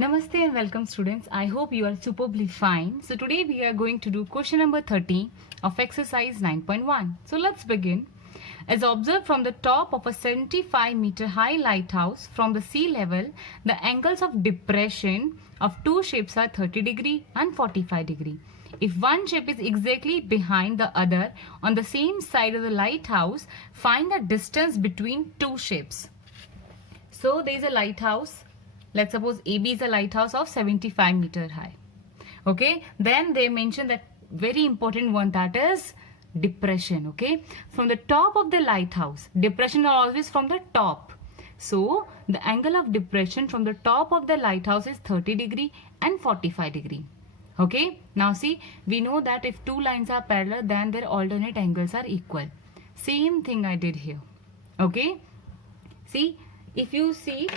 Namaste and welcome students. I hope you are superbly fine. So today we are going to do question number 30 of exercise 9.1. So let's begin. As observed from the top of a 75-meter high lighthouse from the sea level, the angles of depression of two ships are 30 degree and 45 degree. If one ship is exactly behind the other on the same side of the lighthouse, find the distance between two ships. So there is a lighthouse. Let's suppose AB is a lighthouse of 75 meter high. Okay. Then they mention that very important one, that is depression. Okay. From the top of the lighthouse, depression are always from the top. So the angle of depression from the top of the lighthouse is 30 degree and 45 degree. Okay. Now see, we know that if two lines are parallel, then their alternate angles are equal. Same thing I did here. Okay. See, if you see,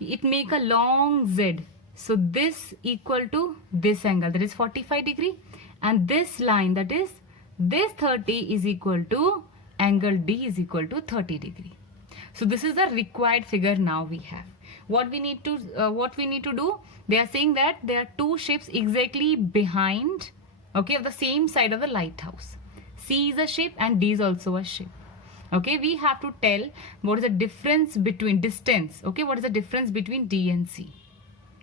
it make a long Z. So this equal to this angle, that is 45 degree, and this line, that is this 30, is equal to angle D is equal to 30 degree. So this is the required figure now we have. What we need to do, they are saying that there are two ships exactly behind, okay, of the same side of the lighthouse. C is a ship and D is also a ship. Okay, we have to tell what is the difference between distance. Okay, what is the difference between D and C?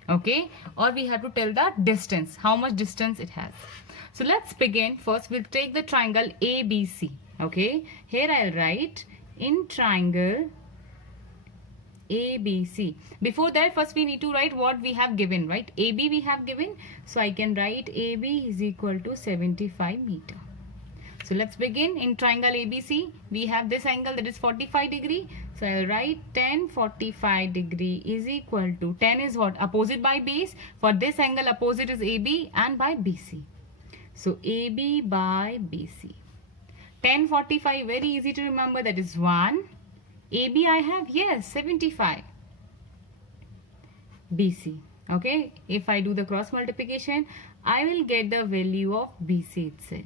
Okay, or we have to tell that distance, how much distance it has. So let's begin. First, we'll take the triangle ABC. Okay, here I'll write in triangle ABC. Before that, first we need to write what we have given, right? AB we have given. So I can write AB is equal to 75 meter. So let's begin. In triangle ABC, we have this angle, that is 45 degree. So I'll write 10 45 degree is equal to, 10 is what? Opposite by base. For this angle, opposite is AB and by BC. So AB by BC. 10 45, very easy to remember, that is 1. AB I have, yes, 75. BC. Okay, if I do the cross multiplication, I will get the value of BC itself.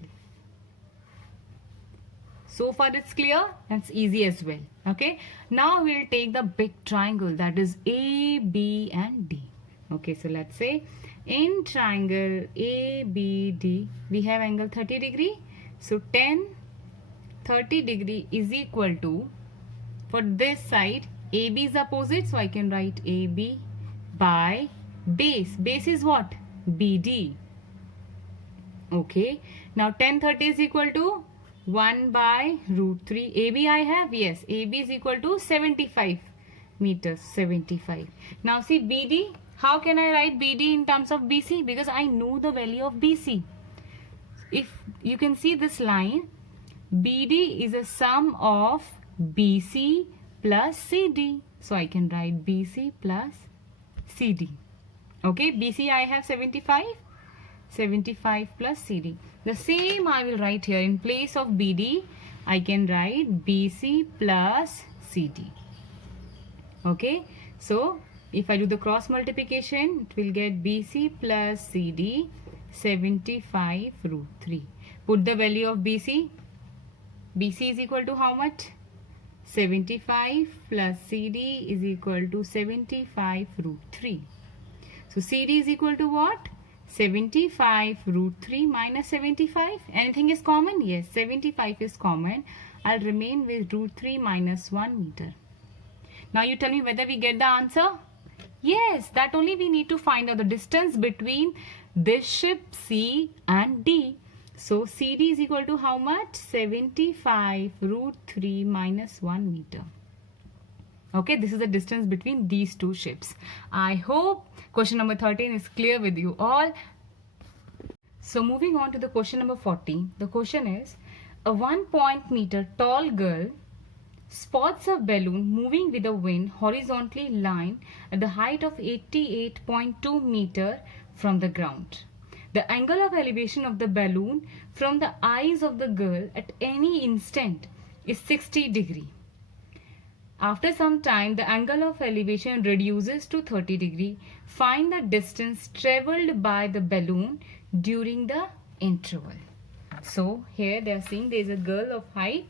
So far it's clear. That's easy as well. Okay. Now we'll take the big triangle, that is A, B and D. Okay. So let's say in triangle ABD, we have angle 30 degree. So 10 30 degree is equal to, for this side, AB is opposite. So I can write AB by base. Base is what? BD. Okay. Now 10 30 is equal to 1 by root 3. AB I have, yes, AB is equal to 75 meters, 75. Now see BD, how can I write BD in terms of BC? Because I know the value of BC. If you can see this line, BD is a sum of BC plus CD. So I can write BC plus CD. Okay, BC I have 75. 75 plus CD. The same I will write here. In place of BD, I can write BC plus CD. Okay. So, if I do the cross multiplication, it will get BC plus CD 75 root 3. Put the value of BC. BC is equal to how much? 75 plus CD is equal to 75 root 3. So, CD is equal to what? 75 root 3 minus 75. Anything is common? Yes, 75 is common. I'll remain with root 3 minus 1 meter. Now you tell me whether we get the answer? Yes, that only we need to find out the distance between this ship C and D. So CD is equal to how much? 75 root 3 minus 1 meter. Okay, this is the distance between these two ships. I hope question number 13 is clear with you all. So moving on to the question number 40. The question is, a 1 meter tall girl spots a balloon moving with the wind horizontally line at the height of 88.2 meter from the ground. The angle of elevation of the balloon from the eyes of the girl at any instant is 60 degree. After some time, the angle of elevation reduces to 30 degree. Find the distance traveled by the balloon during the interval. So here they are saying there is a girl of height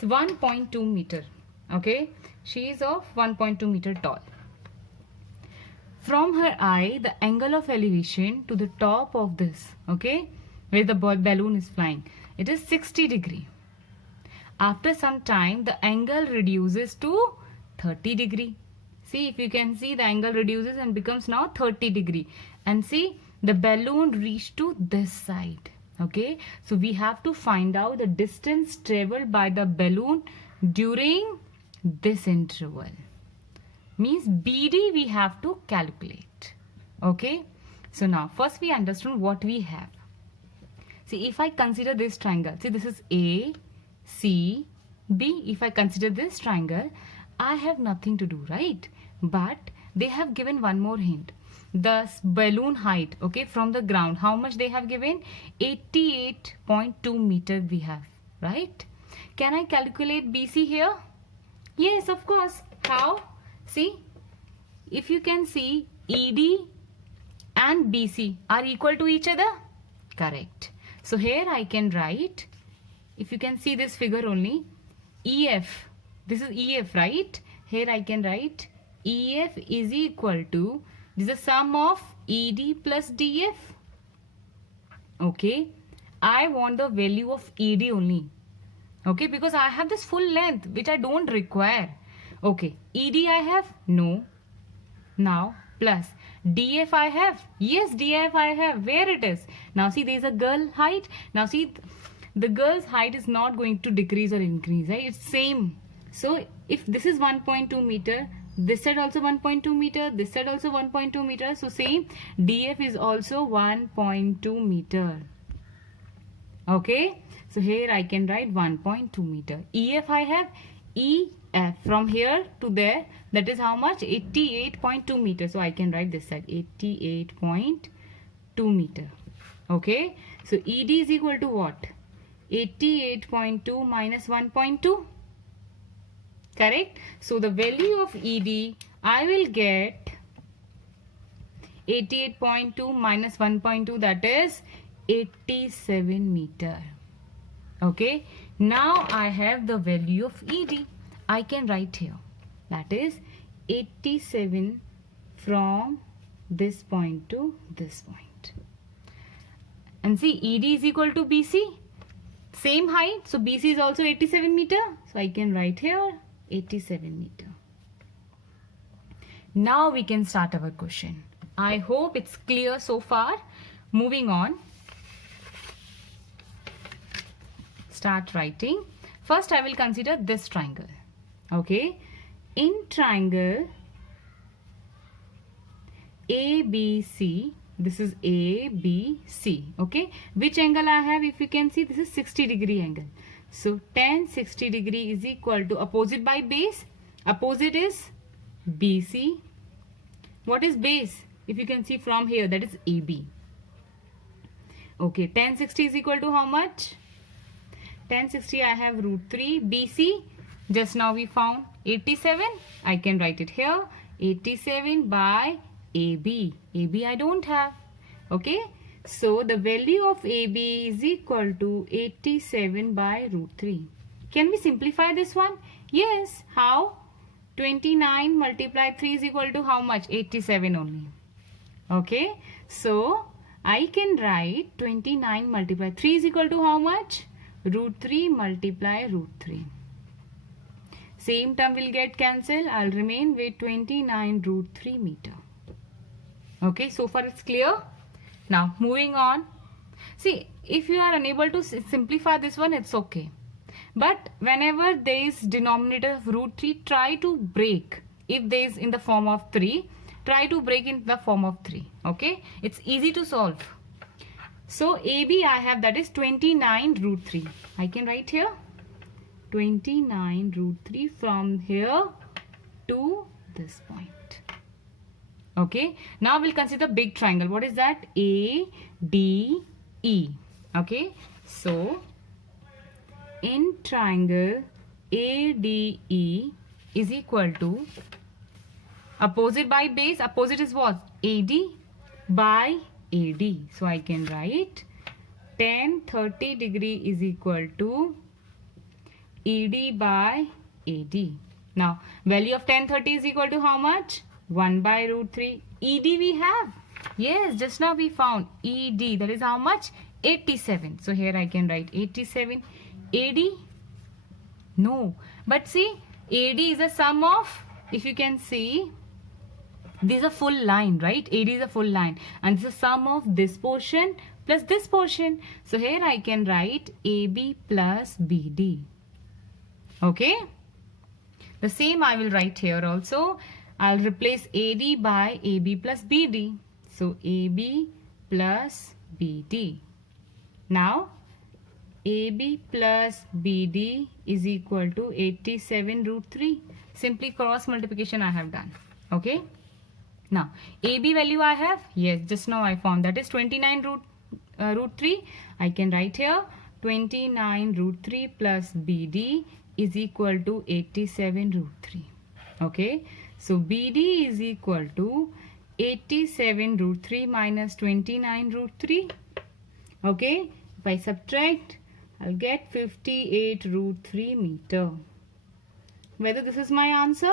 1.2 meter. Okay, she is of 1.2 meter tall. From her eye, the angle of elevation to the top of this, okay, where the balloon is flying, it is 60 degree. After some time, the angle reduces to 30 degree. See, if you can see, the angle reduces and becomes now 30 degree. And see, the balloon reached to this side. Okay, so we have to find out the distance traveled by the balloon during this interval. Means BD we have to calculate. Okay, so now first we understand what we have. See, if I consider this triangle, see, this is A, C, B. If I consider this triangle, I have nothing to do, right? But they have given one more hint. The balloon height, okay, from the ground, how much they have given? 88.2 meter we have, right? Can I calculate BC here? Yes, of course. How? See, if you can see, ED and BC are equal to each other. Correct. So here I can write, if you can see this figure only, EF, this is EF, right? Here I can write EF is equal to, this is the sum of ED plus DF. Okay, I want the value of ED only. Okay, because I have this full length which I don't require. Okay, ED I have? No. Now plus DF I have? Yes, DF I have. Where it is? Now see, there is a girl height. Now see, the girl's height is not going to decrease or increase, right? It's same. So if this is 1.2 meter, this side also 1.2 meter, this side also 1.2 meter. So same, DF is also 1.2 meter. Okay, so here I can write 1.2 meter. EF I have? EF from here to there, that is how much? 88.2 meter. So I can write this side 88.2 meter. Okay, so ED is equal to what? 88.2 minus 1.2. Correct. So the value of ED, I will get 88.2 minus 1.2, that is 87 meter. Okay, now I have the value of ED. I can write here, that is 87 from this point to this point. And see, ED is equal to BC, same height, so BC is also 87 meter. So I can write here 87 meter. Now we can start our question. I hope it's clear so far. Moving on. Start writing. First I will consider this triangle. Okay. In triangle ABC, this is ABC. Okay. Which angle I have? If you can see, this is 60 degree angle. So tan 60 degree is equal to opposite by base. Opposite is BC. What is base? If you can see from here, that is AB. Okay, tan 60 is equal to how much? Tan 60 I have root 3. BC, just now we found 87. I can write it here. 87 by AB. AB I don't have. Okay. So the value of AB is equal to 87 by root 3. Can we simplify this one? Yes. How? 29 multiplied 3 is equal to how much? 87 only. Okay. So I can write 29 multiplied 3 is equal to how much? Root 3 multiply root 3. Same term will get cancelled. I'll remain with 29 root 3 meter. Okay. So far it's clear. Now moving on. See, if you are unable to simplify this one, it's okay. But whenever there is denominator of root 3, try to break. If there is in the form of 3, try to break in the form of 3. Okay. It's easy to solve. So AB I have, that is 29 root 3. I can write here 29 root 3 from here to this point. Okay. Now we'll consider big triangle. What is that? ADE. Okay. So in triangle ADE is equal to opposite by base. Opposite is what? AD by AD. So I can write tan 30 degree is equal to ED by AD. Now value of tan 30 is equal to how much? 1 by root 3. ED we have. Yes, just now we found ED. That is how much? 87. So here I can write 87. AD? No. But see, AD is a sum of, if you can see, this is a full line, right? AD is a full line. And this is a sum of this portion plus this portion. So here I can write AB plus BD. Okay? The same I will write here also. I'll replace AD by AB plus BD. So AB plus BD. Now, AB plus BD is equal to 87 root 3. Simply cross multiplication I have done. Okay? Now, AB value I have? Yes, just now I found. That is 29 root 3. I can write here 29 root 3 plus BD is equal to 87 root 3. Okay? So, BD is equal to 87 root 3 minus 29 root 3. Okay? If I subtract, I'll get 58 root 3 meter. Whether this is my answer?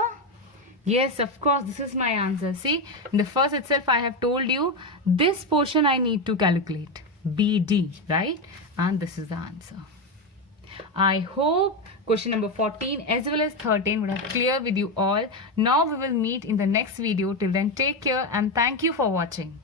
Yes, of course, this is my answer. See, in the first itself, I have told you this portion I need to calculate. BD, right? And this is the answer. I hope question number 14 as well as 13 would have cleared with you all. Now we will meet in the next video. Till then, take care and thank you for watching.